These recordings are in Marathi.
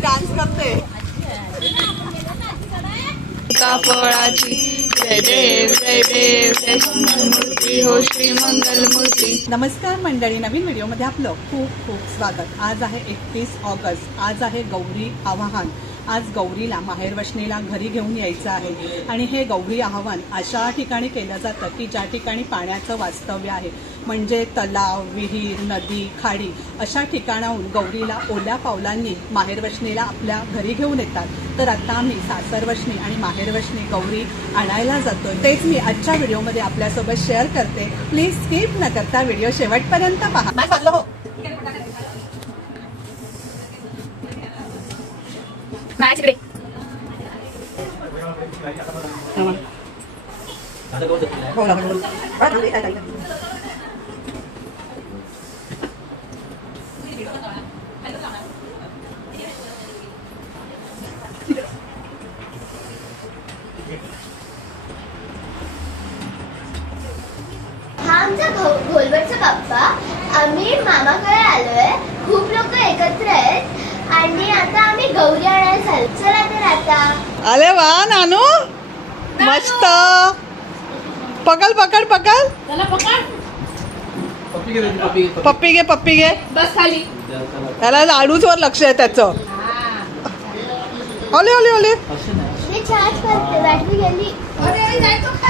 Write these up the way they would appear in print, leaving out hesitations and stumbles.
डान्स करते फळाची जय देव जय देव जय मूर्ती हो श्री मंगल मूर्ती. नमस्कार मंडळी, नवीन व्हिडिओमध्ये आपलं खूप खूप स्वागत. आज आहे 31 ऑगस्ट. आज आहे गौरी आवाहन. आज गौरीला माहेरवशनीला घरी घेऊन यायचं आहे आणि हे गौरी आवाहन अशा ठिकाणी केलं जातं की ज्या ठिकाणी पाण्याचं वास्तव्य आहे, म्हणजे तलाव, विहीर, नदी, खाडी अशा ठिकाणाहून गौरीला ओल्या पावलांनी माहेरवशनीला आपल्या घरी घेऊन येतात. तर आता आम्ही सासरवशनी आणि माहेरवशनी गौरी आणायला जातोय. तेच मी आजच्या व्हिडिओमध्ये आपल्यासोबत शेअर करते. प्लीज स्किप न करता व्हिडिओ शेवटपर्यंत पहा. आमचा घोलवरचा बाप्पा. आम्ही मामाकडे आलोय. खूप लोक एकत्र आहेत आणि आता आम्ही गौरी आणायला चाललो. चला तर आता. अरे वा नानू, मस्त. पकड पकड पकड. चला पकड. पप्पी घे पप्पी घे. बस खाली. त्याला लाडूच वर लक्ष आहे त्याचं. ओले ओले ओले. मी चार्ज करते. बॅटरी गेली.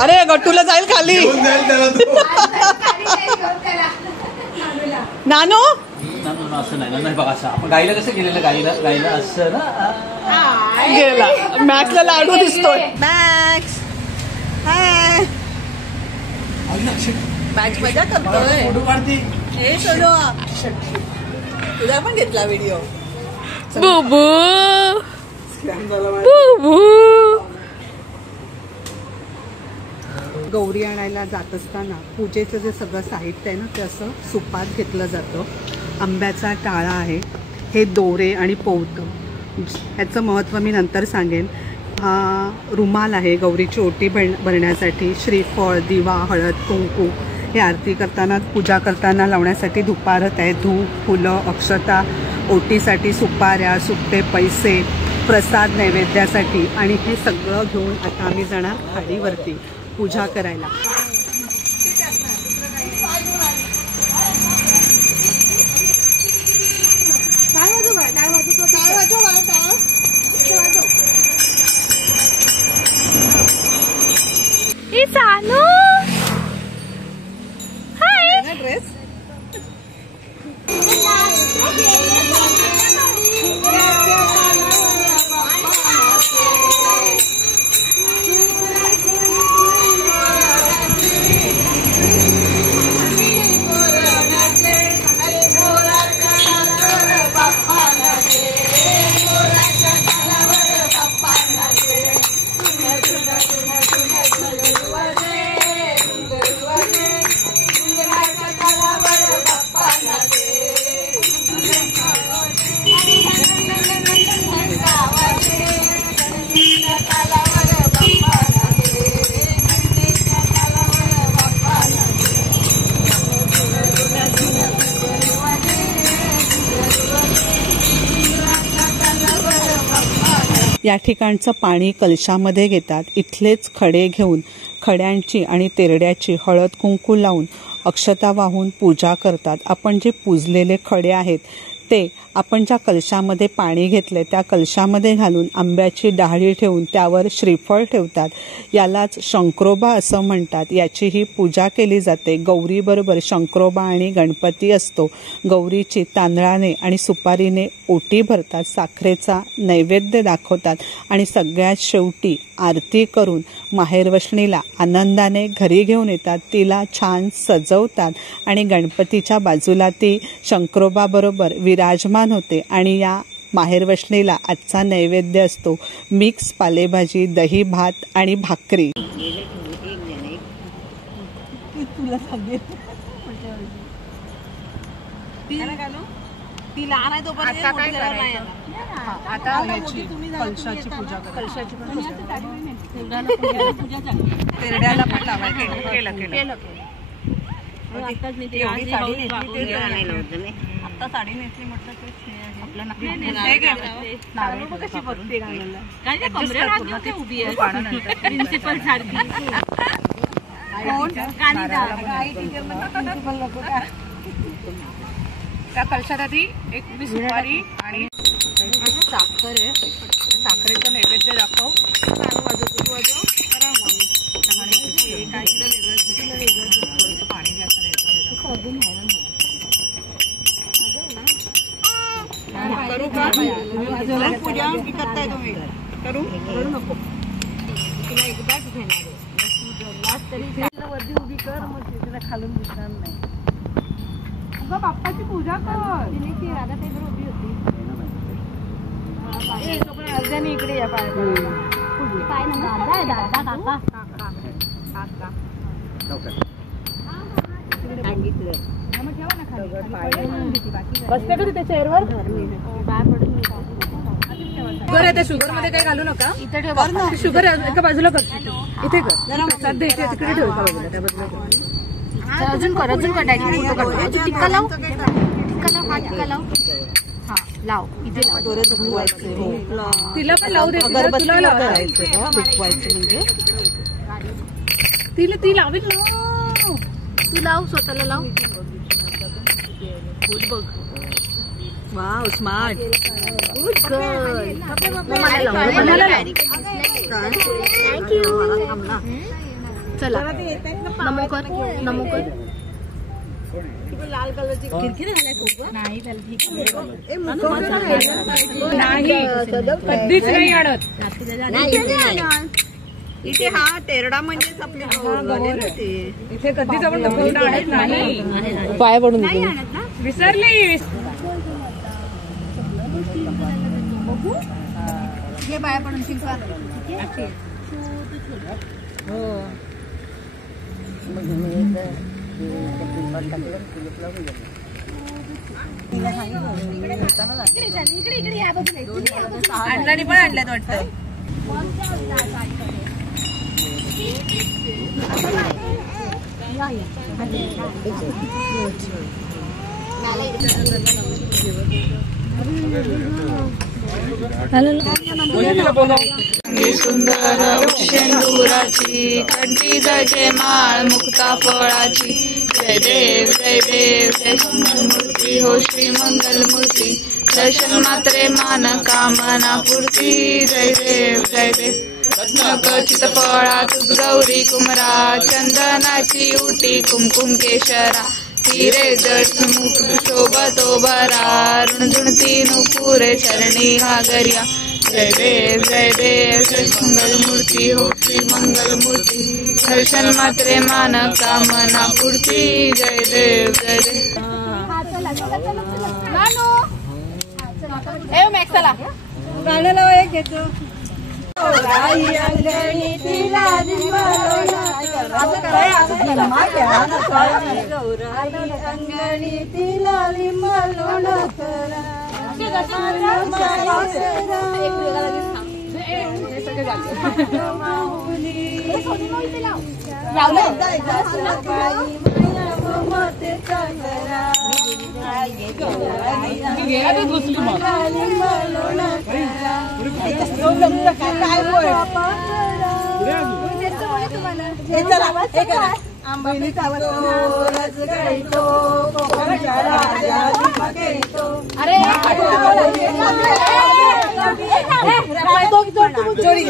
अरे गट्टूला जाईल खाली. नानू असं नाही बघा, असं आपण गाईला कसं गेलेलं, गाईला असं ना गेला. मॅक्सला लाडू दिसतोय. मॅक्स हाय. मॅक्स मजा करतोय. हे सोडो, तुझा पण घेतला व्हिडिओ. बुबू बुबू. गौरी आणायला जात असताना पूजेचं जे सगळं साहित्य आहे ना, ते असं सुपात घेतलं जातं. आंब्याचा टाळा आहे, हे दोरे आणि पोवतं. ह्याचं महत्त्व मी नंतर सांगेन. हा रुमाल आहे गौरीची ओटी भरण्यासाठी. श्रीफळ, दिवा, हळद, कुंकू हे आरती करताना, पूजा करताना लावण्यासाठी धुपारत आहे. धूप, फुलं, अक्षता, ओटीसाठी सुपाऱ्या, सुट्टे पैसे, प्रसाद नैवेद्यासाठी. आणि हे सगळं घेऊन आता आम्ही जाणार खाडीवरती पूजा करायला. ड्रेस या ठिकाणचं पाणी कलशामध्ये घेतात. इथलेच खडे घेऊन खड्यांची आणि तेरड्याची हळद कुंकू लावून अक्षता वाहून पूजा करतात. आपण जे पूजलेले खडे आहेत ते आपण ज्या कलशामध्ये पाणी घेतले त्या कलशामध्ये घालून आंब्याची डहाळी ठेवून त्यावर श्रीफळ ठेवतात. यालाच शंकरोबा असं म्हणतात. याचीही पूजा केली जाते. गौरीबरोबर शंकरोबा आणि गणपती असतो. गौरीची तांदळाने आणि सुपारीने ओटी भरतात. साखरेचा नैवेद्य दाखवतात आणि सगळ्यात शेवटी आरती करून माहेरवशनीला आनंदाने घरी घेऊन येतात. तिला छान सजवतात आणि गणपतीच्या बाजूला ती शंकरोबा बरोबर विराजमान होते. आणि या माहेरवशनीला आजचा नैवेद्य असतो मिक्स पालेभाजी, दही, भात आणि भाकरी. तुला सांगेल ती लहान आहे तोपर्यंत आता काय मोठी झाल्यावर नाही करायचं? येणार. आता कलशाची पूजा करायची. तेरड्याला पण लावायचं. केलं आत्ताच मी ते एवढी आज साडी हे नेसली भाऊ ते बाबू नाही आता साडी नेसली म्हटलं ते आपलं नारळ बघ कशी बघते घालायला. काय ते कमरेवर हात घेऊन काय उभी आहे प्रिन्सिपल सारखी त्या कलशात आधी एक उभी सुपारी आणि साखर आहे. साखरेचं नैवेद्य दाखव. वाजव करा मग. आणि काय वेगळं थोडंसं पाणी घ्यायचं करू का पूजा की करताय तुम्ही? करू नको तुला एकदाच घेणार आहे. वरती उभी कर मग तुला खालून दिसणार नाही. अगं बाप्पाची पूजा कर. राधा टेबल उभी होती. अर्ध्याने इकडे या पाय बसते कधी त्या चेअरवर. शुगर आहे त्या शुगर मध्ये काही घालू नका. इथे ठेव. शुगर एका बाजूला कर. इथे कर सध्या इथे तिकडे ठेव का बाजूला त्या बाजूला. अजून कर टिक्का लाव टिक्का लाव हा लाव इथे लाव. तिला पण लावू दे. तुला लावायचं म्हणजे तिला ती लावेल ना. तू लाव स्वतःला लाव. बघ वाव स्मार्ट. चला नमो कर लाल कलरची खिडकी नाही कधीच नाही आणत. इथे हा तेरडा म्हणजेच आपली इथे कधीच आपण आणत नाही. पाय पडून विसरली. हे पाया पडून शिल्पा आणल्याने पण आणल्यात वाटतं. सुंदर शेंदुराची कंठी जय माळ मुक्ता फळाची जय देव जय शंकर मूर्ती हो श्री मंगल मूर्ती दर्शन मात्रे मान कामना पूर्ती जय देव रत्नखचित फळा तुझ गौरी कुमरा चंदनाची उटी कुमकुम केशरा हिरे जट मुकुट शोभतो भरा ऋणझुणती नुपुरे चरणी हागर्या जय देव जय मंगल मूर्ती हो श्री मंगल मूर्ती दर्शन मात्रे मान कामना पूर्ती जय देव चला गाणं लावा एक घेतो. अंगणी तिला लिंबलोण जोडी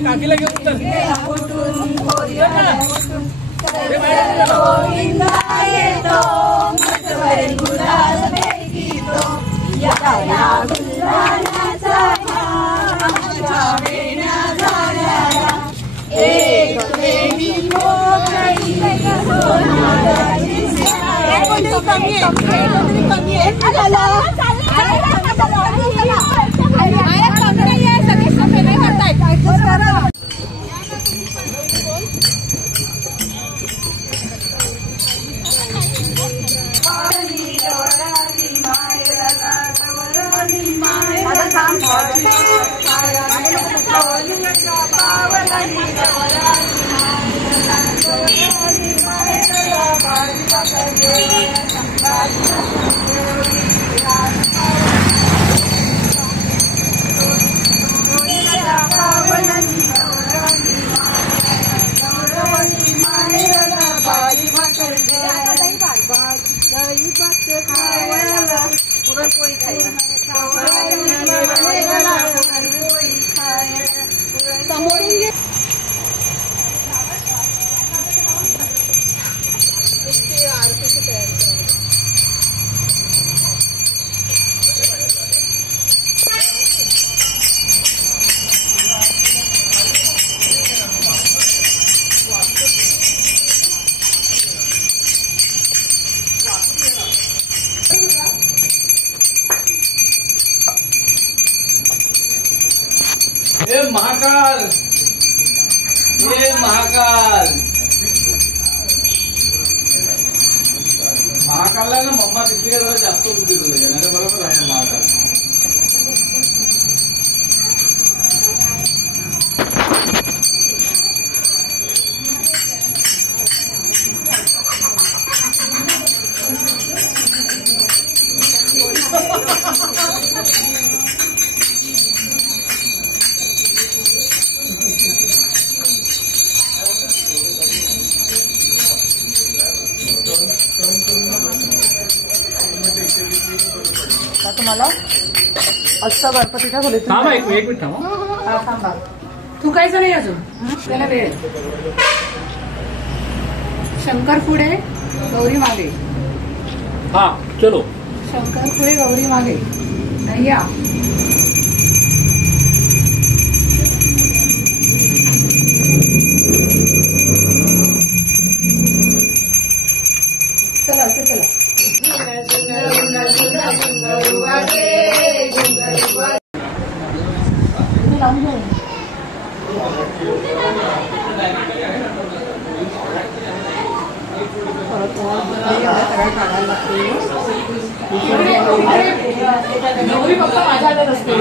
काकीला घेऊन येतो कमी आहे सगळे सफे नाही करतायत. पुरणपोळी खायला समोरून घे. आरतीची तयारी महाकाल महाकालला ना मम्मा तिथे जरा जास्त बुद्धी होते ना, बरोबर आहे महाकाल. तुम्हाला असं गणपतीच्या खोलीत थांबा एक मिनिट थांबा. थांबा. तू कायचं नाही अजून त्याला वेळ. शंकर पुढे गौरी मागे. हा चलो. शंकर पुढे गौरी मागे. या चला असं चला. गौरी पप्पा माझ्या हातात असते.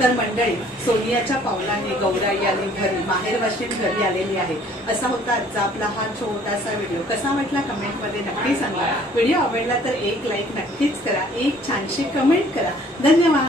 तर मंडळी, सोनियाच्या पावलाने गौराई आली घरी, माहेरवाशीण घरी आलेली आहे. असा होता आजचा आपला हा छोटासा व्हिडिओ. कसा वाटला कमेंटमध्ये नक्की सांगा. व्हिडिओ आवडला तर एक लाईक नक्कीच करा, एक छानशी कमेंट करा. धन्यवाद.